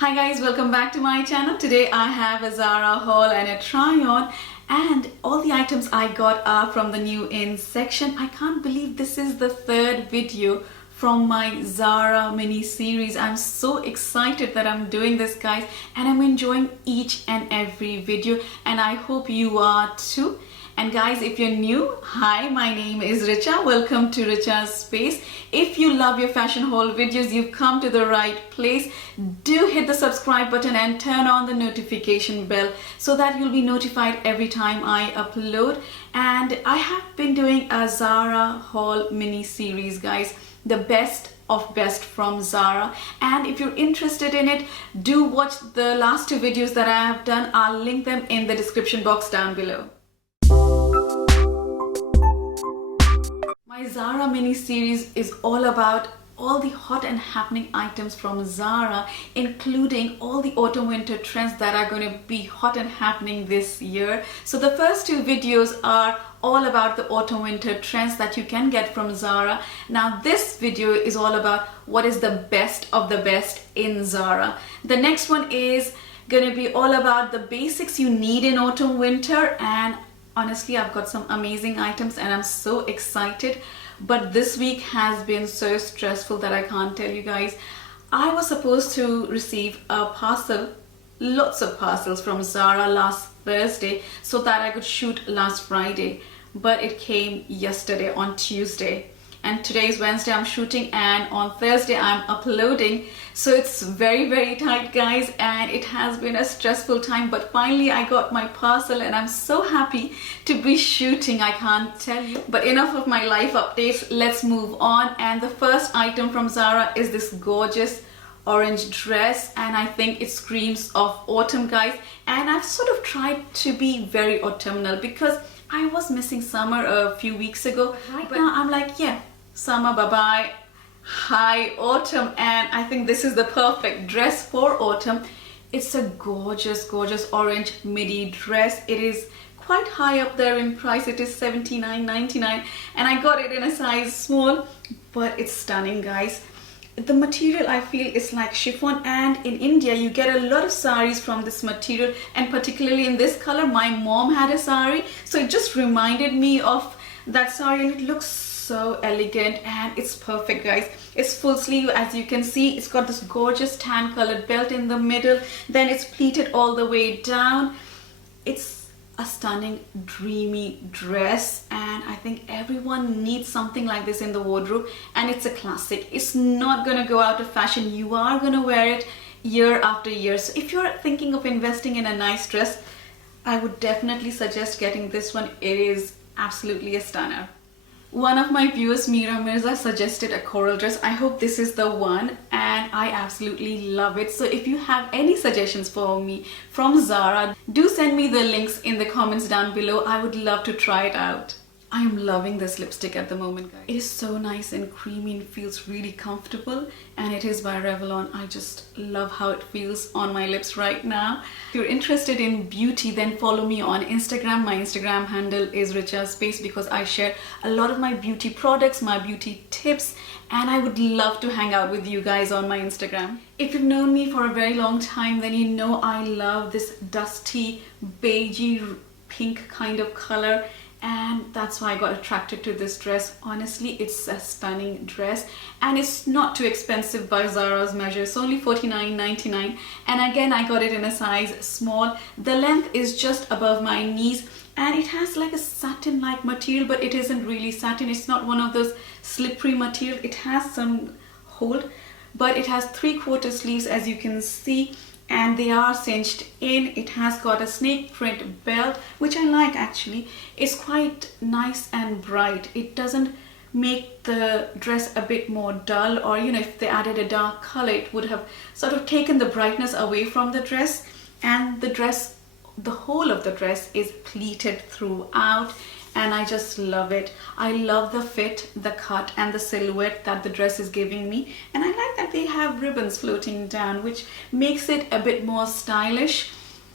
Hi guys, welcome back to my channel. Today I have a Zara haul and a try on, and all the items I got are from the new in section. I can't believe this is the third video from my Zara mini series. I'm so excited that I'm doing this, guys, and I'm enjoying each and every video, and I hope you are too. And guys, if you're new, hi, my name is Richa. Welcome to Richa's Space. If you love your fashion haul videos, you've come to the right place. Do hit the subscribe button and turn on the notification bell so that you'll be notified every time I upload. And I have been doing a Zara haul mini series, guys, the best of best from Zara, and if you're interested in it, do watch the last two videos that I have done. I'll link them in the description box down below. My Zara mini series is all about all the hot and happening items from Zara, including all the autumn winter trends that are going to be hot and happening this year. So the first two videos are all about the autumn winter trends that you can get from Zara. Now this video is all about what is the best of the best in Zara. The next one is going to be all about the basics you need in autumn winter, and honestly, I've got some amazing items and I'm so excited. But this week has been so stressful that I can't tell you guys. I was supposed to receive a parcel, lots of parcels from Zara last Thursday so that I could shoot last Friday. But it came yesterday on Tuesday. And today is Wednesday, I'm shooting, and on Thursday I'm uploading. So it's very tight, guys, and it has been a stressful time, but finally I got my parcel and I'm so happy to be shooting, I can't tell you. But enough of my life updates, let's move on. And the first item from Zara is this gorgeous orange dress, and I think it screams of autumn, guys. And I've sort of tried to be very autumnal because I was missing summer a few weeks ago. Right now I'm like, yeah, summer bye-bye, hi autumn, and I think this is the perfect dress for autumn. It's a gorgeous orange midi dress. It is quite high up there in price. It is $79.99 and I got it in a size small, but it's stunning, guys. The material, I feel, is like chiffon, and in India you get a lot of saris from this material, and particularly in this color. My mom had a sari, so it just reminded me of that sari, and it looks so elegant and it's perfect, guys. It's full sleeve, as you can see. It's got this gorgeous tan colored belt in the middle, then it's pleated all the way down. It's a stunning, dreamy dress, and I think everyone needs something like this in the wardrobe, and it's a classic. It's not gonna go out of fashion. You are gonna wear it year after year. So if you're thinking of investing in a nice dress, I would definitely suggest getting this one. It is absolutely a stunner. One of my viewers, Meera Mirza, suggested a coral dress. I hope this is the one, and I absolutely love it. So if you have any suggestions for me from Zara, do send me the links in the comments down below. I would love to try it out. I am loving this lipstick at the moment, guys. It is so nice and creamy and feels really comfortable, and it is by Revlon. I just love how it feels on my lips right now. If you're interested in beauty, then follow me on Instagram. My Instagram handle is Richa's Space because I share a lot of my beauty products, my beauty tips, and I would love to hang out with you guys on my Instagram. If you've known me for a very long time, then you know I love this dusty, beigey, pink kind of color, and that's why I got attracted to this dress. Honestly, it's a stunning dress, and it's not too expensive by Zara's measure. It's only $49.99, and again I got it in a size small. The length is just above my knees, and it has like a satin like material, but it isn't really satin. It's not one of those slippery material. It has some hold, but it has 3/4 sleeves, as you can see, and they are cinched in. It has got a snake print belt, which I like actually. It's quite nice and bright. It doesn't make the dress a bit more dull, or you know, if they added a dark color, it would have sort of taken the brightness away from the dress. And the dress, the whole of the dress is pleated throughout, and I just love it. I love the fit, the cut, and the silhouette that the dress is giving me, and I like that they have ribbons floating down, which makes it a bit more stylish.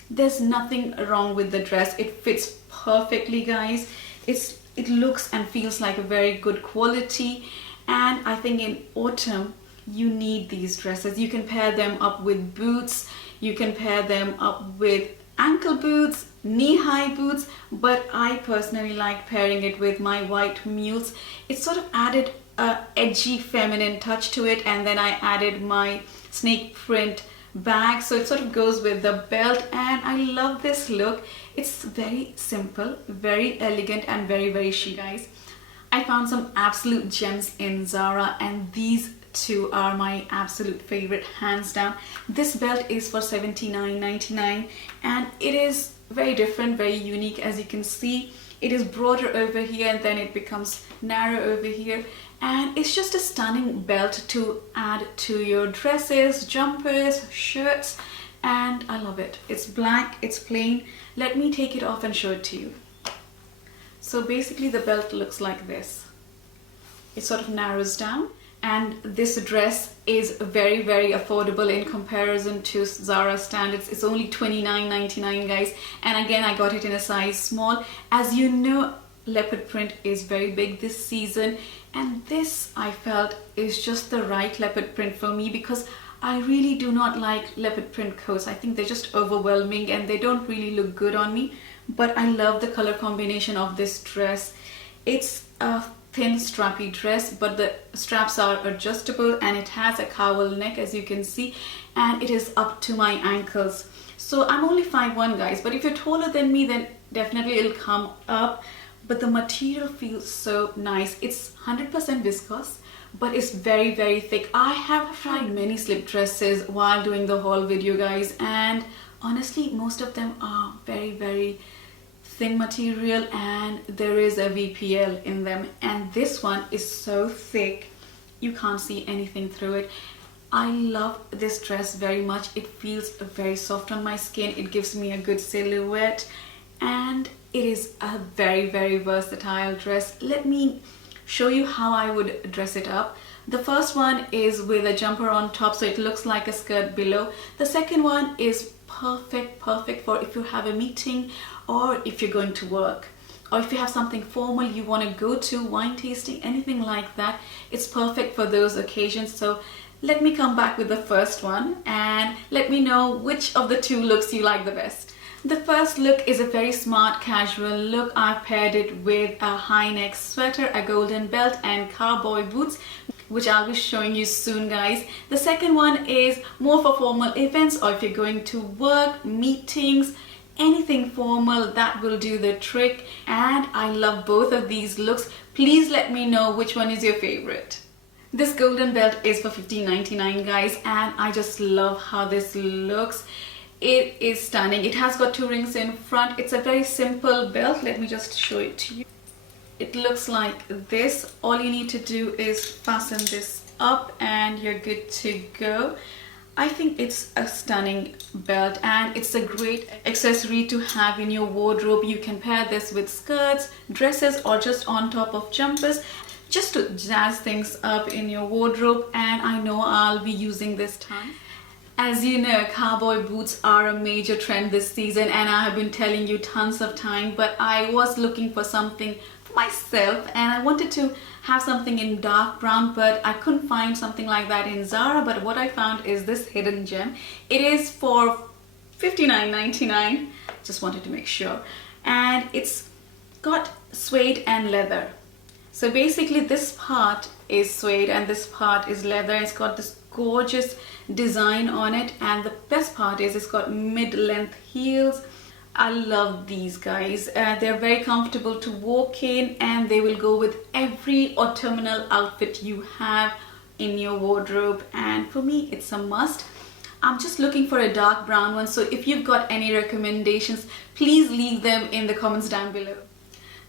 There's nothing wrong with the dress. It fits perfectly, guys. It looks and feels like a very good quality, and I think in autumn you need these dresses. You can pair them up with boots, you can pair them up with ankle boots, knee-high boots, but I personally like pairing it with my white mules. It sort of added a edgy feminine touch to it, and then I added my snake print bag, so it sort of goes with the belt, and I love this look. It's very simple, very elegant, and very chic, guys. I found some absolute gems in Zara, and these two are my absolute favorite, hands down. This belt is for $79.99, and it is very different, very unique. As you can see, it is broader over here and then it becomes narrow over here, and it's just a stunning belt to add to your dresses, jumpers, shirts, and I love it. It's black, it's plain. Let me take it off and show it to you. So basically the belt looks like this. It sort of narrows down, and this dress is very affordable in comparison to Zara standards. It's only $29.99, guys, and again I got it in a size small. As you know, leopard print is very big this season, and this I felt is just the right leopard print for me, because I really do not like leopard print coats. I think they're just overwhelming and they don't really look good on me, but I love the color combination of this dress. It's a thin strappy dress, but the straps are adjustable, and it has a cowl neck, as you can see, and it is up to my ankles. So I'm only 5'1", guys, but if you're taller than me, then definitely it'll come up. But the material feels so nice. It's 100% viscose, but it's very thick. I have tried many slip dresses while doing the haul video, guys, and honestly most of them are very thin material, and there is a VPL in them, and this one is so thick you can't see anything through it. I love this dress very much. It feels very soft on my skin. It gives me a good silhouette, and it is a very versatile dress. Let me show you how I would dress it up. The first one is with a jumper on top, so it looks like a skirt below. The second one is perfect for if you have a meeting, or if you're going to work, or if you have something formal you want to go to, wine tasting, anything like that. It's perfect for those occasions. So let me come back with the first one and let me know which of the two looks you like the best. The first look is a very smart casual look. I've paired it with a high neck sweater, a golden belt, and cowboy boots, which I'll be showing you soon, guys. The second one is more for formal events, or if you're going to work, meetings, anything formal, that will do the trick. And I love both of these looks. Please let me know which one is your favorite. This golden belt is for $15.99, guys, and I just love how this looks. It is stunning. It has got 2 rings in front. It's a very simple belt. Let me just show it to you. It looks like this. All you need to do is fasten this up and you're good to go. I think it's a stunning belt, and it's a great accessory to have in your wardrobe. You can pair this with skirts, dresses, or just on top of jumpers, just to jazz things up in your wardrobe, and I know I'll be using this time. As you know, cowboy boots are a major trend this season, and I have been telling you tons of time, but I was looking for something for myself, and I wanted to have something in dark brown, but I couldn't find something like that in Zara. But what I found is this hidden gem. It is for $59.99. Just wanted to make sure. And it's got suede and leather. So basically this part is suede and this part is leather. It's got this gorgeous design on it, and the best part is it's got mid-length heels. I love these, guys. They're very comfortable to walk in, and they will go with every autumnal outfit you have in your wardrobe, and for me it's a must. I'm just looking for a dark brown one, so if you've got any recommendations, please leave them in the comments down below.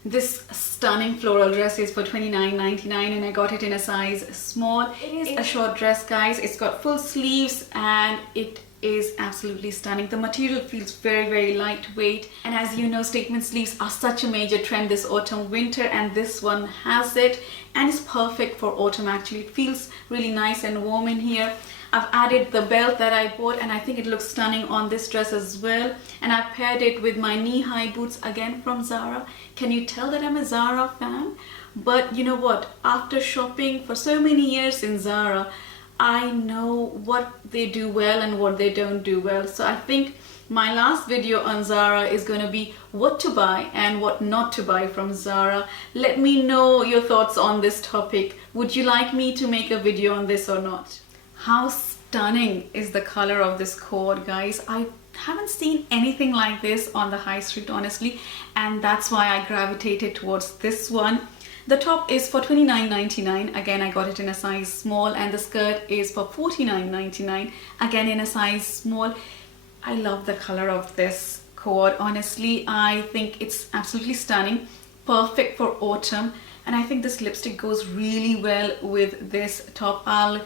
This stunning floral dress is for $29.99, and I got it in a size small. It is a short dress, guys. It's got full sleeves and it is absolutely stunning. The material feels very lightweight, and as you know, statement sleeves are such a major trend this autumn winter, and this one has it, and it's perfect for autumn. Actually, it feels really nice and warm in here. I've added the belt that I bought, and I think it looks stunning on this dress as well, and I've paired it with my knee-high boots, again from Zara. Can you tell that I'm a Zara fan? But you know what, after shopping for so many years in Zara, I know what they do well and what they don't do well. So I think my last video on Zara is going to be what to buy and what not to buy from Zara. Let me know your thoughts on this topic. Would you like me to make a video on this or not? How stunning is the color of this coat, guys. I haven't seen anything like this on the high street, honestly, and that's why I gravitated towards this one. The top is for $29.99. Again, I got it in a size small, and the skirt is for $49.99. Again, in a size small. I love the color of this coat. Honestly, I think it's absolutely stunning, perfect for autumn, and I think this lipstick goes really well with this top. I'll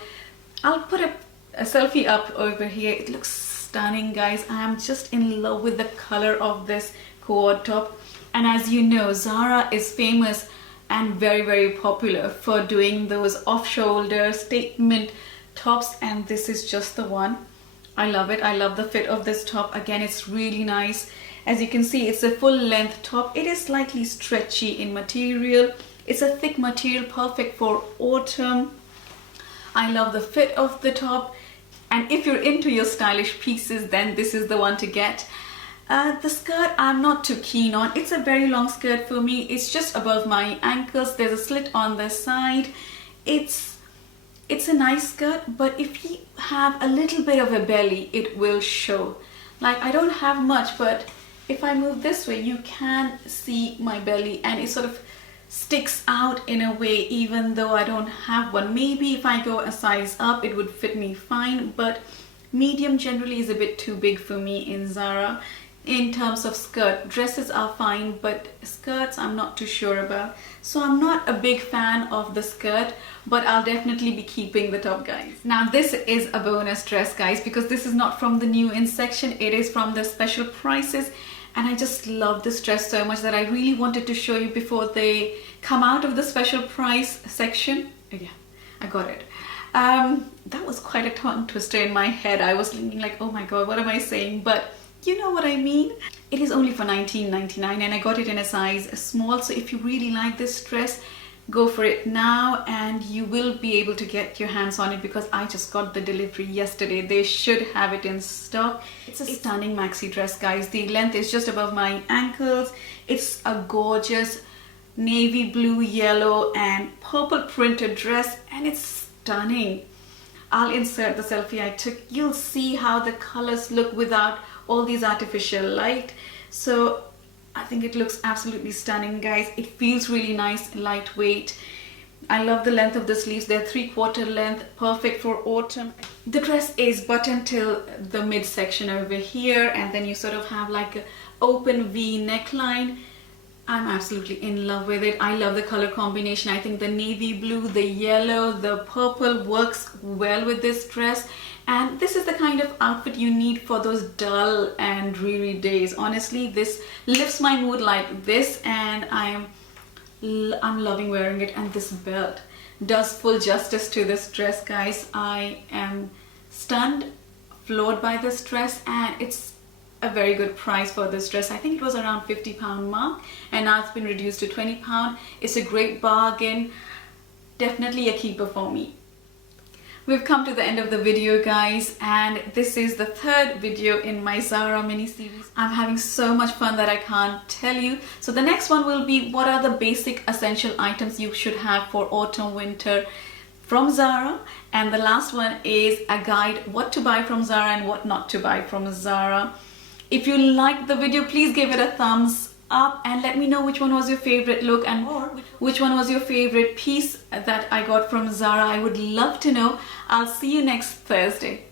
put a selfie up over here. It looks stunning, guys. I am just in love with the color of this coat top. And as you know, Zara is famous and very, very popular for doing those off-shoulder statement tops, and this is just the one. I love it. I love the fit of this top. Again, it's really nice. As you can see, it's a full length top. It is slightly stretchy in material. It's a thick material, perfect for autumn. I love the fit of the top. And if you're into your stylish pieces, then this is the one to get. The skirt I'm not too keen on. It's a very long skirt for me. It's just above my ankles. There's a slit on the side. It's a nice skirt, but if you have a little bit of a belly, it will show. Like, I don't have much, but if I move this way, you can see my belly, and it sort of sticks out in a way, even though I don't have one. Maybe if I go a size up, it would fit me fine, but medium generally is a bit too big for me in Zara. In terms of skirt, dresses are fine, but skirts I'm not too sure about. So I'm not a big fan of the skirt, but I'll definitely be keeping the top, guys. Now this is a bonus dress, guys, because this is not from the new in section. It is from the special prices, and I just love this dress so much that I really wanted to show you before they come out of the special price section. Yeah, I got it. That was quite a tongue twister in my head. I was thinking like, oh my god, what am I saying? But you know what I mean. It is only for $19.99, and I got it in a size small. So if you really like this dress, go for it now, and you will be able to get your hands on it because I just got the delivery yesterday. They should have it in stock. It's a stunning maxi dress, guys. The length is just above my ankles. It's a gorgeous navy blue, yellow and purple printed dress, and it's stunning. I'll insert the selfie I took. You'll see how the colors look without all these artificial light. So I think it looks absolutely stunning, guys. It feels really nice, lightweight. I love the length of the sleeves. They're 3/4 length, perfect for autumn. The dress is buttoned till the midsection over here, and then you sort of have like an open V neckline. I'm absolutely in love with it. I love the color combination. I think the navy blue, the yellow, the purple works well with this dress. And this is the kind of outfit you need for those dull and dreary days. Honestly, this lifts my mood like this, and I'm loving wearing it. And this belt does full justice to this dress, guys. I am stunned, floored by this dress, and it's a very good price for this dress. I think it was around £50 mark, and now it's been reduced to £20. It's a great bargain. Definitely a keeper for me. We've come to the end of the video, guys, and this is the third video in my Zara mini series. I'm having so much fun that I can't tell you. So the next one will be what are the basic essential items you should have for autumn winter from Zara, and the last one is a guide what to buy from Zara and what not to buy from Zara. If you liked the video, please give it a thumbs up and let me know which one was your favorite look and which one was your favorite piece that I got from Zara. I would love to know. I'll see you next Thursday.